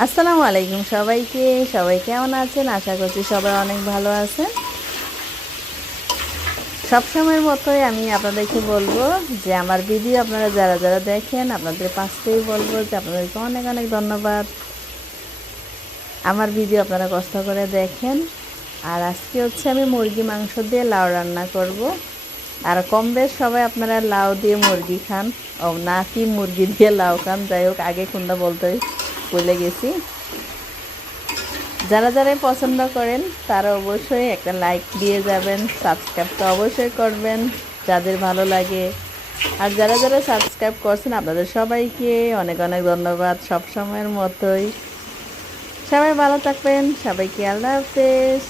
আসসালামু আলাইকুম সবাইকে। সবাই কেমন আছেন? আশা করছি সবাই অনেক ভালো আছেন। সবসময়ের মতোই আমি আপনাদেরকে বলবো যে আমার ভিডিও আপনারা যারা যারা দেখেন আপনাদের পাশেই বলবো যে আপনাদেরকে অনেক অনেক ধন্যবাদ। আমার ভিডিও আপনারা কষ্ট করে দেখেন। আর আজকে হচ্ছে আমি মুরগি মাংস দিয়ে লাউ রান্না করব। আর কম বেশ সবাই আপনারা লাউ দিয়ে মুরগি খান, ও নাকি মুরগি দিয়ে লাউ খান, যাই হোক আগে কোনটা বলতে ভুলে গেছি। যারা যারা পছন্দ করেন তারা অবশ্যই একটা লাইক দিয়ে যাবেন, সাবস্ক্রাইব তো অবশ্যই করবেন যাদের ভালো লাগে। আর যারা যারা সাবস্ক্রাইব করছেন আপনাদের সবাইকে অনেক অনেক ধন্যবাদ। সব সময়ের মতোই সবাই ভালো থাকবেন, সবাইকে আল্লাহ হাফেজ।